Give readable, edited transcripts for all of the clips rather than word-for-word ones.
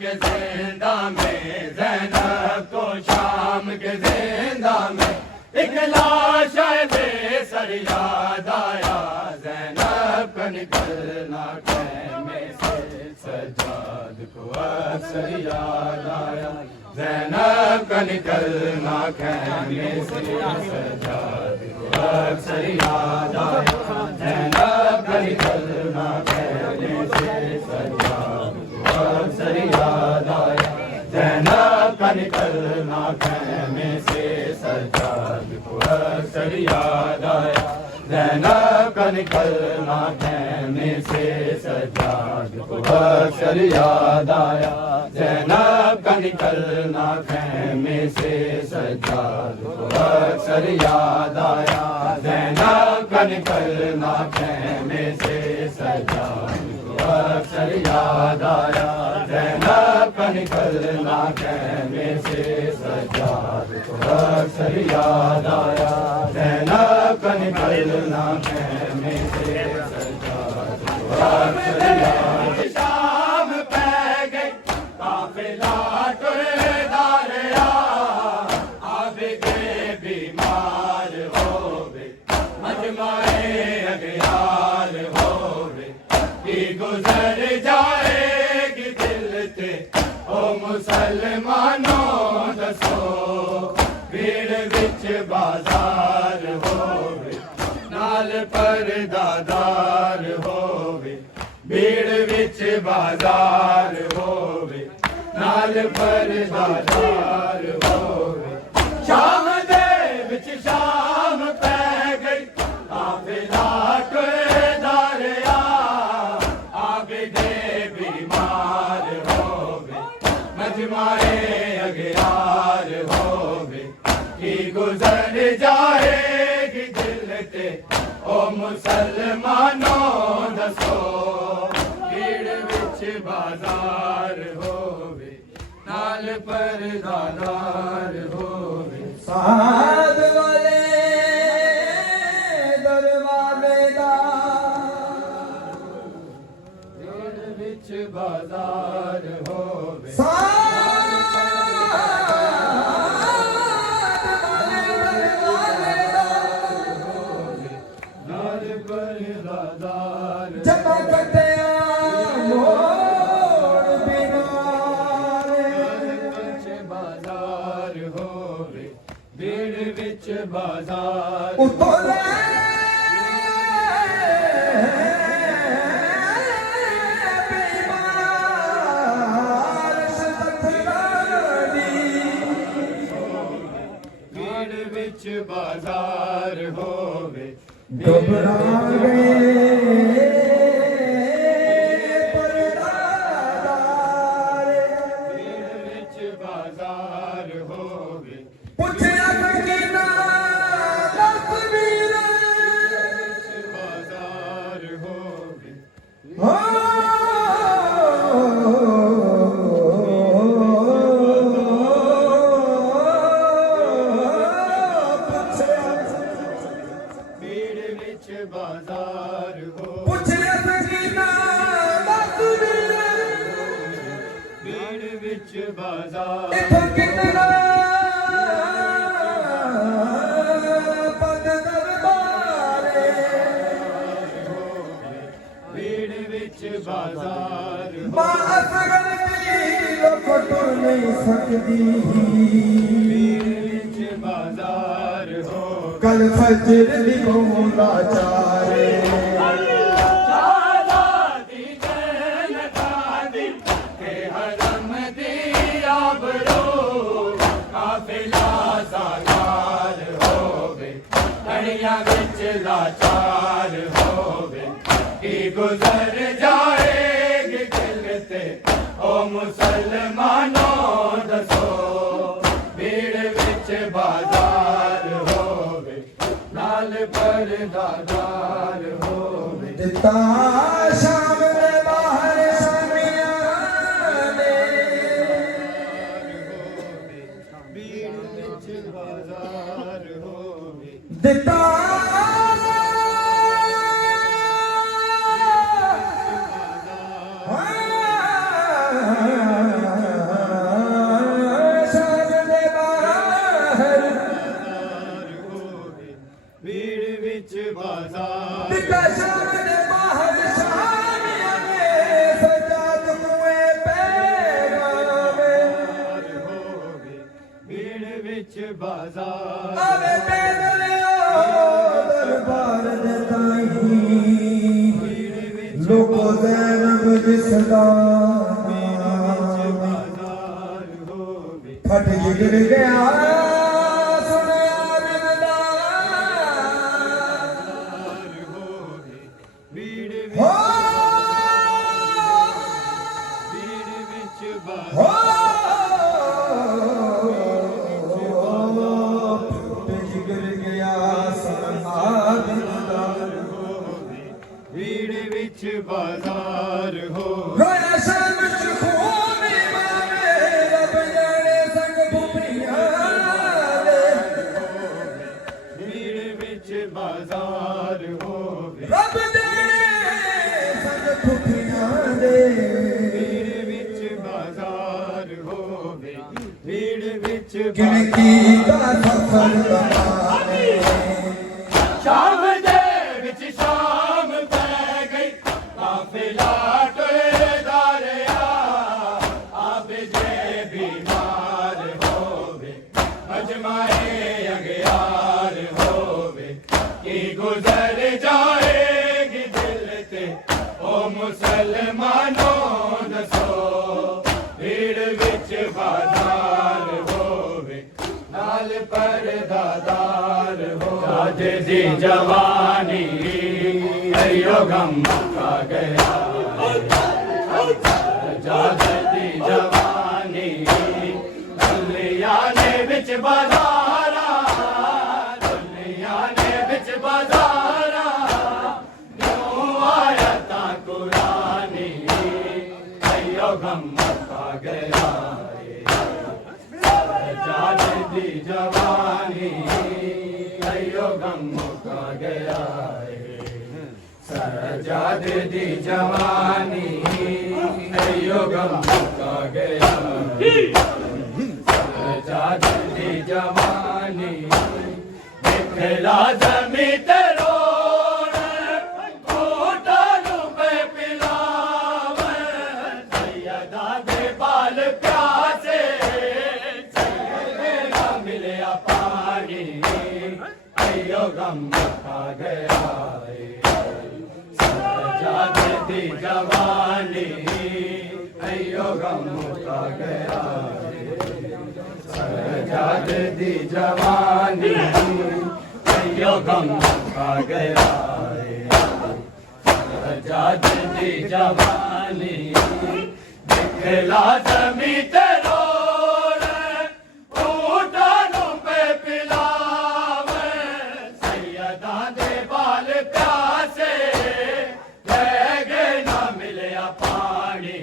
के जिंदा में, ज़ैनब को शाम के जिंदा में एक लाश बेसर याद आया, ज़ैनब का निकलना ख़ैमे से, सज्जाद को अक्सर याद आया, ज़ैनब का निकलना ख़ैमे से, सज्जाद को अक्सर याद आया, ज़ैनब का निकलना ख़ैमे से, सज्जाद को अक्सर याद आया, ज़ैनब का निकलना ख़ैमे से, सज्जाद को अक्सर याद आया, ज़ैनब का निकलना ख़ैमे से, सज्जाद को अक्सर याद आया, ज़ैनब का निकलना ख़ैमे से, सज्जाद को अक्सर याद आया, ज़ैनब का निकलना ख़ैमे से, सज्जाद को अक्सर याद आया, ज़ैनब का निकलना ख़ैमे से, सज्जाद को अक्सर याद आया, ज़ैनब का निकलना ख़ैमे से, सज्जाद को अक्सर याद। शाम पै गई काफ़िला टुरदारिया, आबिदे बीमार होवे, मजमाए अगियार होवे, की गुजर जाएगी दिल ते ओ मुसलमानों दसो, भीड़ विच बाजार होवे, नाल परदादार होवे, भीड़ विच बाजार होवे, नाल परदादार होवे, शाम दे विच शाम पै गई काफ़िला टुरदारिया, आबिदे बीमार होवे, मजमाए अगियार होवे, की गुजर जाएगी दिल ते ओ मुसलमानों दसो, भीड़ विच बाजार होवे, नाल परदादार होवे, साध वाले दरवाज़ेदार, भीड़ विच बाजार होवे, नाल परदादार जमा कटिया मोड़ बिनारे, विच बाजार होवे, भीड़ विच बाजार उतरे बीमार सतरानी, भीड़ विच बाजार होवे, घबरा गए परदादार, भीड़ विच बाजार होवे, पुछया सकीना तस्वीर, बाजार होवे, हो भीड़ विच बाजार होवे, पुछया सकीना तस्वीर, भीड़ विच बाजार इथों कितना पद दरबारे, भीड़ विच बाजार मां असगर दी लोग टुर नहीं सकदी, भीड़ विच बाजार होवे, कल फजर दी मौला चारे, चाला दी जन्नता दी के हरम दी आबरू, काफ़िला साकार होवे, कड़ियां विच लाचार होवे, की गुजर जाएगी दिल ते ओ मुसलमानों दसो, भीड़ विच बाजार होवे, नाल परदादार होवे, दिता शाम में बाहर शामिया ने, भीड़ विच बाजार होवे, दिता ਵਿੱਚ ਬਾਜ਼ਾਰ ਆਵੇ ਪੈਦਲਿਓ ਦਰਬਾਰ ਦੇ ਤਾਈ ਲੋਕੋ ਜ਼ੈਨਬ ਜਿਸਦਾ ਬਾਜ਼ਾਰ ਹੋਵੇ ਫਟ ਜਿਗਰ ਗਿਆ ਸੁਣਿਆ ਦਿਲਦਾਰ ਹੋਵੇ ਭੀੜ ਹੋ ਵਿੱਚ ਬਾਜ਼ਾਰ ਹੋ ਫਟ ਜਿਗਰ ਗਿਆ ਸੁਣਿਆ ਦਿਲਦਾਰ ਭੀੜ ਵਿੱਚ ਬਾਜ਼ਾਰ ਹੋਵੇ ਰੋਇਆ ਸ਼ਾਮ ਚ ਖੂਨ ਇਮਾਮੇ ਰੱਬ ਜਾਣੇ ਸੰਗ ਭੁਪਰੀਆਂ ਦੇ ਭੀੜ ਵਿੱਚ ਬਾਜ਼ਾਰ ਹੋਵੇ ਰੱਬ ਜਾਣੇ ਸੰਗ ਭੁਪਰੀਆਂ ਦੇ ਭੀੜ ਵਿੱਚ ਬਾਜ਼ਾਰ ਹੋਵੇ ਭੀੜ ਵਿੱਚ ਕਿਨ ਕੀਤਾ ਸਫਰ ਕਮਾਨੇ ਸ਼ਾਮ ਦੇ ਵਿੱਚ ਸ਼ਾਮ ਪੈ ਗਈ ਕਾਫਿਲਾ ਟੁਰਦਾ ਰਿਹਾ ਆਪ ਜੇ ਬਿਮਾਰ ਹੋਵੇ ਅਜਮਾਏ ਅਗਿਆਰ ਹੋਵੇ ਕੀ ਗੁਜ਼ਰ ਜਾਏਗੀ ਦਿਲ ਤੇ ਓ ਮੁਸਲਮਾਨੋ ਦੱਸੋ ਭੀੜ ਵਿੱਚ ਬਾਜ਼ਾਰ ਹੋਵੇ ਨਾਲ ਪਰਦਾਦਾਰ ਹੋ ਅੱਜ ਦੀ ਜਵਾਨੀ ਅਯੋ ਗਮ ਕਾ ਗਿਆ ਜਦ ਦੀ ਜਵਾਨੀ ਦੁਨੀਆ ਨੇ ਵਿੱਚ ਬਾਜ਼ਾਰਾਂ ਦੁਨੀਆ ਨੇ ਵਿੱਚ ਬਾਜ਼ਾਰਾਂ ਕਿਉਂ ਆਇਆ ਤਾਂ ਕੁਰਾਨੀ ਅਯੋ ਗਮ ਕਾ ਗਿਆ ਜਦ ਦੀ ਜਵਾਨੀ ਅਯੋ ਗਮ ਮੁਕਾ ਗਿਆ ਸਜਾਦ ਦੀ ਜਵਾਨੀ ਅਯੋ ਗਮ ਮੁਕਾ ਗਿਆ ਸਜਾਦ ਦੀ ਜਵਾਨੀ ਦੇਖਲਾ ਜ਼ਮੀ ਤੇ ਰੋਣ ਕੋਟਾਂ ਨੂੰ ਪੇ ਪਿਲਾਵੇ ਸੈਯਦਾ ਦੇ ਬਾਲ ਪਿਆਸੇ ਮਿਲਿਆ ਪਾਣੀ ਅਯੋ ਗਮ ਖਾ ਗਿਆ ਸਜਾਦ ਦੀ ਜਵਾਨੀ ਅਯੋ ਗਮ ਖਾ ਗਿਆ ਸਜਾਦ ਦੀ ਜਵਾਨੀ ਅਯੋ ਗਮ ਖਾ ਗਿਆ ਸਜਾਦ ਦੀ ਜਵਾਨੀ ਦਿਖਲਾ ਜ਼ਮੀ ਤੇ ਰੋਣ ਊਠਾਂ ਨੂੰ ਪੇ ਪਿਲਾਵੇ ਸੈਯਦਾਂ ਦੇ ਬਾਲ ਪਿਆਸੇ ਲੈ ਗਏ ਨਾ ਮਿਲਿਆ ਪਾਣੀ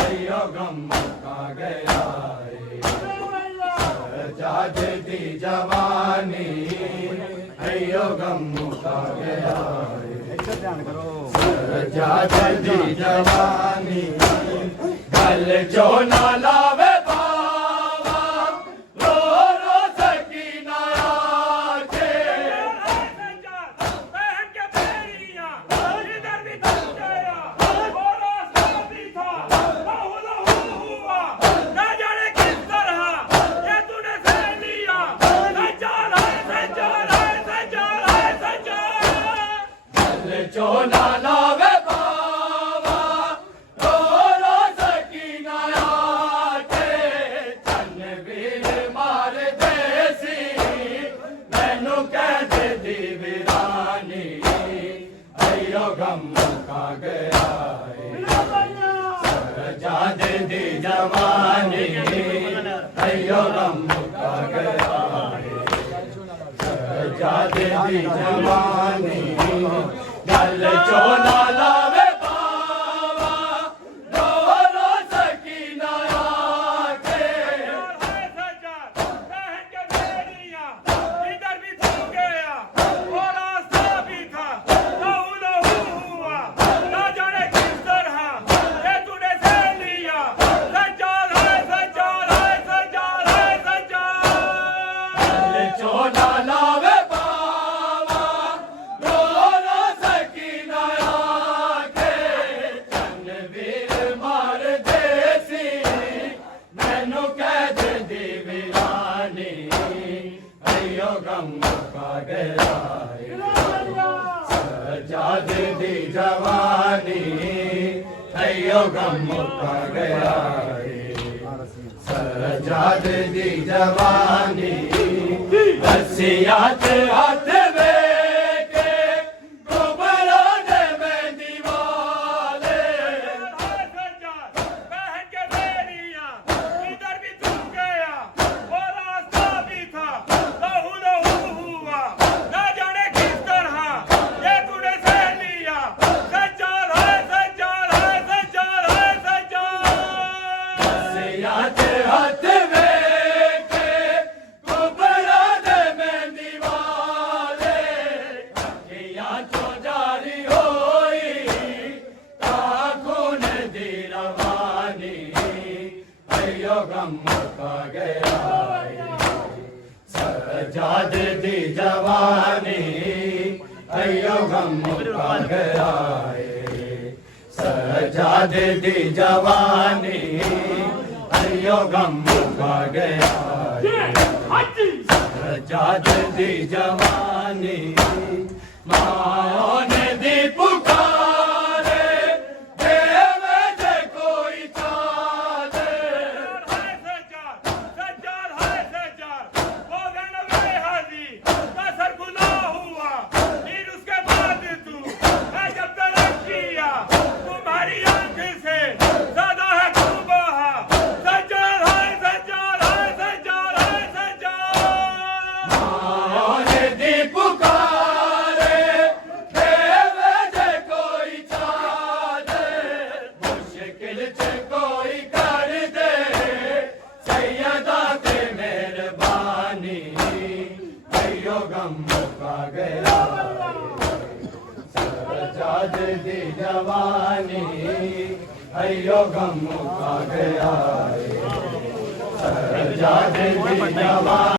ਅਯੋ ਗਮ ਕਾ ਗਿਆ ਸਜਾਦ ਦੀ ਜਵਾਨੀ ਅਯੋ ਗਮ ਕਾ ਗਿਆ ਸਜਾਦ ਦੀ ਜਵਾਨੀ ਗਲ ਚੋ ਨਾ ਲਾਵੇ ਬਾਵਾ ਰੋ ਰੋ ਸਕੀਨਾ ਆਕੇ बहन के पैरियां इधर भी थक गया और रास्ता भी था लहू लहू हुआ न जाने किस तरह ये तूने सह लिया सज्जाद है सज्जाद है सज्जाद है सज्जाद गल चो ना लावे बावा रो रो ਸਕੀਨਾ ਆਕੇ ਚੰਨ ਵੀਰ ਮਾਰ ਦੇਸੀ ਮੈਨੂੰ ਕਹਿ ਦੇ ਦੀ ਵੀਰਾਨੀ ਅਯੋ ਗਮ ਕਾ ਗਿਆ ਸਜਾਦ ਦੀ ਜਵਾਨੀ ਅਯੋ ਗਮ ਕਾ ਗਿਆ ਸਜਾਦ ਦੀ ਜਵਾਨੀ ਗਲ ਚੋ ਨਾ ਲਾਵੇ ਬਾਵਾ ਰੋ ਰੋ ਸਕੀਨਾ ਆਕੇ सज्जाद बहन के पैरियां इधर भी थक गया और रास्ता भी था लहू लहू हुआ न जाने किस तरह ये तूने सह लिया सज्जाद है सज्जाद है सज्जाद है सज्जाद गल चो ना लावे बावा रो रो ਸਕੀਨਾ अयो गम का गया सजाद दी जवानी अयो गम का गया सजाद दी जवानी बसियात हाथ बेके गुबरान में दीवाले सज्जाद बहन के बेड़ियां इधर भी तू गया और रास्ता भी था लहू लहू हुआ ना जाने किस तरह ये तूने सह लिया सज्जाद है सज्जाद है सज्जाद है सज्जाद बसियात हाथ बेके गुबरान में दीवाले अखियां तो जारी होई ताकून दी रवानी अयो गम का गया सजाद दी जवानी अयो गम का गया सजाद दी जवानी अयो गम का गया सजाद दी जवानी माओ ने दी पुकारे देवे जे कोई चाले सज्जाद सज्जाद है सज्जाद वो गनवे हाजी का सर गुना हुआ फिर उसके बाद तू है जब तलक किया तुम्हारी आंख से ज्यादा है तू बहा सज्जाद है सज्जाद है सज्जाद है सज्जाद माओ ने दी पुकारे देवे जे कोई चाले मुश्किल से कोई कर दे सैयदा ते मेहरबानी अयो गम का गया सजाद दी जवानी अयो गम का गया सजाद दी जवानी